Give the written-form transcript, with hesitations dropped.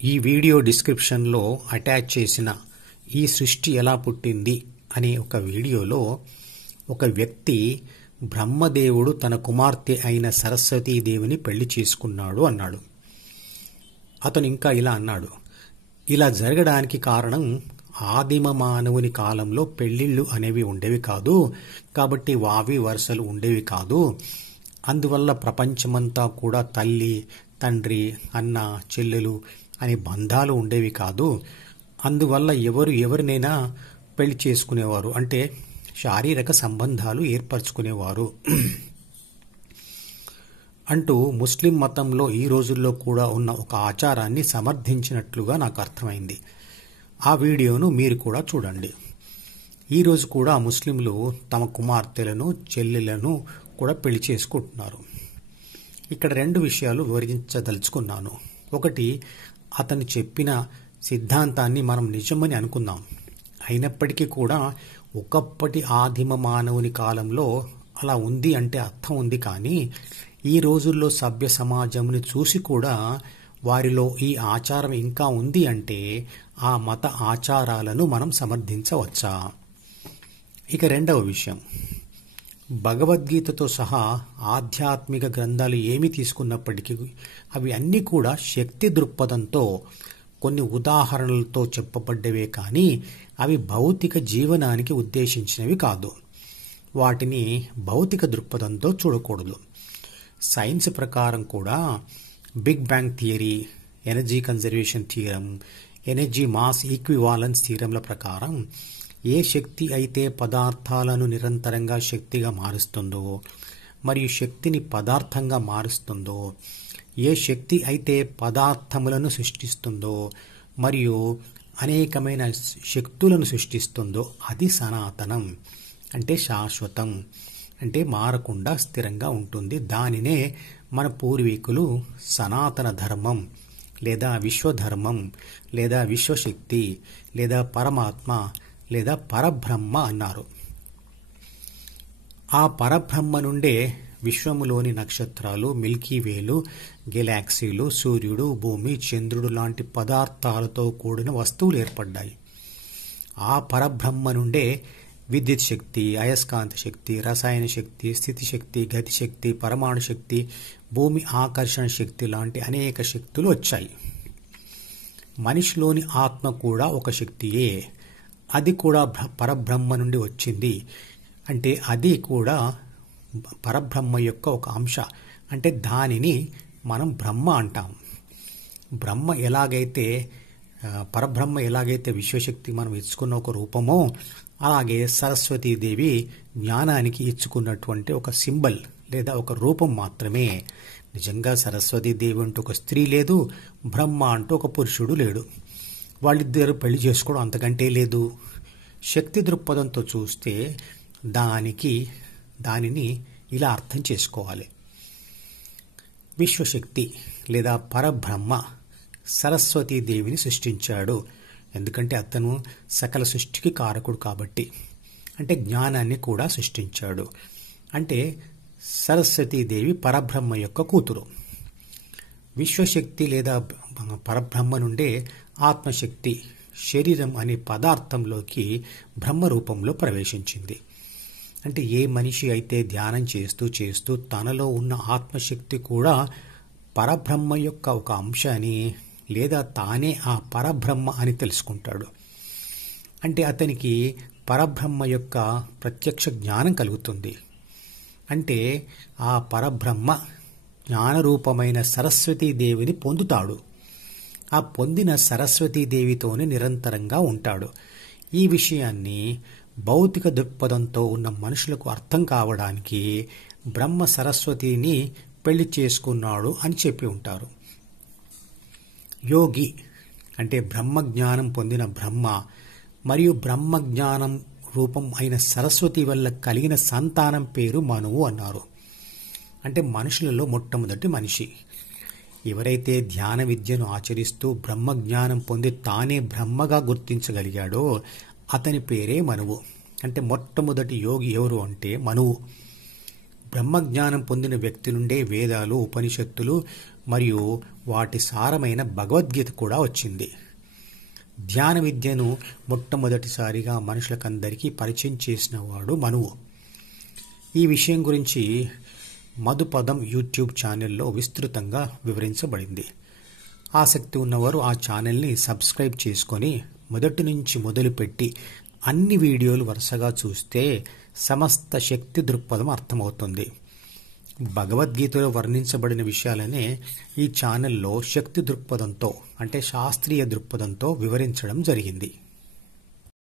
ఈ వీడియో డిస్క్రిప్షన్లో అటాచ్ చేసిన ఈ సృష్టి ఎలా పుట్టింది అనే ఒక వీడియోలో ఒక వ్యక్తి బ్రహ్మదేవుడు తన కుమార్తె అయిన సరస్వతీదేవిని పెళ్లి చేసుకున్నాడు అన్నాడు. అతను ఇంకా ఇలా అన్నాడు, ఇలా జరగడానికి కారణం ఆదిమ మానవుని కాలంలో పెళ్లిళ్ళు అనేవి ఉండేవి కాదు, కాబట్టి వావి వరుసలు ఉండేవి కాదు. అందువల్ల ప్రపంచమంతా కూడా తల్లి, తండ్రి, అన్న, చెల్లెలు అనే బంధాలు ఉండేవి కాదు. అందువల్ల ఎవరినైనా పెళ్లి చేసుకునేవారు, అంటే శారీరక సంబంధాలు ఏర్పరచుకునేవారు అంటూ ముస్లిం మతంలో ఈ రోజుల్లో కూడా ఉన్న ఒక ఆచారాన్ని సమర్థించినట్లుగా నాకు అర్థమైంది. ఆ వీడియోను మీరు కూడా చూడండి. ఈరోజు కూడా ముస్లింలు తమ కుమార్తెలను, చెల్లెలను కూడా పెళ్లి చేసుకుంటున్నారు. ఇక్కడ రెండు విషయాలు వివరించదలుచుకున్నాను. ఒకటి, అతను చెప్పిన సిద్ధాంతాన్ని మనం నిజమని అనుకుందాం. అయినప్పటికీ కూడా ఒకప్పటి ఆదిమ మానవుని కాలంలో అలా ఉంది అంటే అర్థం ఉంది. కానీ ఈ రోజుల్లో సభ్య సమాజంని చూసి కూడా వారిలో ఈ ఆచారం ఇంకా ఉంది అంటే ఆ మత ఆచారాలను మనం సమర్థించవచ్చా? ఇక రెండవ విషయం, భగవద్గీతతో సహా ఆధ్యాత్మిక గ్రంథాలు ఏమి తీసుకున్నప్పటికీ అవి అన్నీ కూడా శక్తి దృక్పథంతో కొన్ని ఉదాహరణలతో చెప్పబడ్డవే కానీ అవి భౌతిక జీవనానికి ఉద్దేశించినవి కాదు. వాటిని భౌతిక దృక్పథంతో చూడకూడదు. సైన్స్ ప్రకారం కూడా big bang theory, energy conservation theorem, energy mass equivalence థియరంల ప్రకారం ఏ శక్తి అయితే పదార్థాలను నిరంతరంగా శక్తిగా మారుస్తుందో మరియు శక్తిని పదార్థంగా మారుస్తుందో, ఏ శక్తి అయితే పదార్థములను సృష్టిస్తుందో మరియు అనేకమైన శక్తులను సృష్టిస్తుందో అది సనాతనం, అంటే శాశ్వతం, అంటే మారకుండా స్థిరంగా ఉంటుంది. దానినే మన పూర్వీకులు సనాతన ధర్మం లేదా విశ్వధర్మం లేదా విశ్వశక్తి లేదా పరమాత్మ లేదా పరబ్రహ్మ అన్నారు. ఆ పరబ్రహ్మ నుండే విశ్వములోని నక్షత్రాలు, మిల్కీవేలు, గెలాక్సీలు, సూర్యుడు, భూమి, చంద్రుడు లాంటి పదార్థాలతో కూడిన వస్తువులు ఏర్పడ్డాయి. ఆ పరబ్రహ్మ నుండే విద్యుత్ శక్తి, అయస్కాంత శక్తి, రసాయన శక్తి, స్థితి శక్తి, గతి శక్తి, పరమాణు శక్తి, భూమి ఆకర్షణ శక్తి లాంటి అనేక శక్తులు వచ్చాయి. మనిషిలోని ఆత్మ కూడా ఒక శక్తియే. అది కూడా పరబ్రహ్మ నుండి వచ్చింది. అంటే అది కూడా పరబ్రహ్మ యొక్క ఒక అంశ. అంటే దానిని మనం బ్రహ్మ అంటాం. బ్రహ్మ ఎలాగైతే పరబ్రహ్మ ఎలాగైతే విశ్వశక్తి మనం ఇచ్చుకున్న ఒక రూపమో, అలాగే సరస్వతీదేవి జ్ఞానానికి ఇచ్చుకున్నటువంటి ఒక సింబల్ లేదా ఒక రూపం మాత్రమే. నిజంగా సరస్వతీదేవి అంటూ ఒక స్త్రీ లేదు, బ్రహ్మ అంటూ ఒక పురుషుడు లేడు. వాళ్ళిద్దరు పెళ్లి చేసుకోవడం అంతకంటే లేదు. శక్తి దృక్పథంతో చూస్తే దానిని ఇలా అర్థం చేసుకోవాలి. విశ్వశక్తి లేదా పరబ్రహ్మ సరస్వతీదేవిని సృష్టించాడు. ఎందుకంటే అతను సకల సృష్టికి కారకుడు కాబట్టి. అంటే జ్ఞానాన్ని కూడా సృష్టించాడు. అంటే సరస్వతీదేవి పరబ్రహ్మ యొక్క కూతురు. విశ్వశక్తి లేదా పరబ్రహ్మ నుండే ఆత్మశక్తి శరీరం అనే పదార్థంలోకి బ్రహ్మ రూపంలో ప్రవేశించింది. అంటే ఏ మనిషి అయితే ధ్యానం చేస్తూ తనలో ఉన్న ఆత్మశక్తి కూడా పరబ్రహ్మ యొక్క ఒక అంశ అని లేదా తానే ఆ పరబ్రహ్మ అని తెలుసుకుంటాడు. అంటే అతనికి పరబ్రహ్మ యొక్క ప్రత్యక్ష జ్ఞానం కలుగుతుంది. అంటే ఆ పరబ్రహ్మ జ్ఞానరూపమైన సరస్వతీదేవిని పొందుతాడు. ఆ పొందిన సరస్వతీదేవితోనే నిరంతరంగా ఉంటాడు. ఈ విషయాన్ని భౌతిక దృక్పథంతో ఉన్న మనుషులకు అర్థం కావడానికి బ్రహ్మ సరస్వతిని పెళ్లి చేసుకున్నాడు అని చెప్పి ఉంటారు. యోగి అంటే బ్రహ్మజ్ఞానం పొందిన బ్రహ్మ మరియు బ్రహ్మజ్ఞానం రూపం అయిన సరస్వతి వల్ల కలిగిన సంతానం పేరు మనువు అన్నారు. అంటే మనుషులలో మొట్టమొదటి మనిషి. ఎవరైతే ధ్యాన విద్యను ఆచరిస్తూ బ్రహ్మజ్ఞానం పొంది తానే బ్రహ్మగా గుర్తించగలిగాడో అతని పేరే మనువు. అంటే మొట్టమొదటి యోగి ఎవరు అంటే మనువు. బ్రహ్మజ్ఞానం పొందిన వ్యక్తి నుండే వేదాలు, ఉపనిషత్తులు మరియు వాటి సారమైన భగవద్గీత కూడా వచ్చింది. ధ్యాన విద్యను మొట్టమొదటిసారిగా మనుషులకందరికీ పరిచయం చేసిన వాడు మనువు. ఈ విషయం గురించి మధుపదం యూట్యూబ్ ఛానల్లో విస్తృతంగా వివరించబడింది. ఆసక్తి ఉన్నవారు ఆ ఛానల్ని సబ్స్క్రైబ్ చేసుకొని మొదటి నుంచి మొదలుపెట్టి అన్ని వీడియోలు వరుసగా చూస్తే సమస్త శక్తి దృక్పథం అర్థమవుతుంది. భగవద్గీతలో వర్ణించబడిన విషయాలనే ఈ ఛానల్లో శక్తి దృక్పథంతో అంటే శాస్త్రీయ దృక్పథంతో వివరించడం జరిగింది.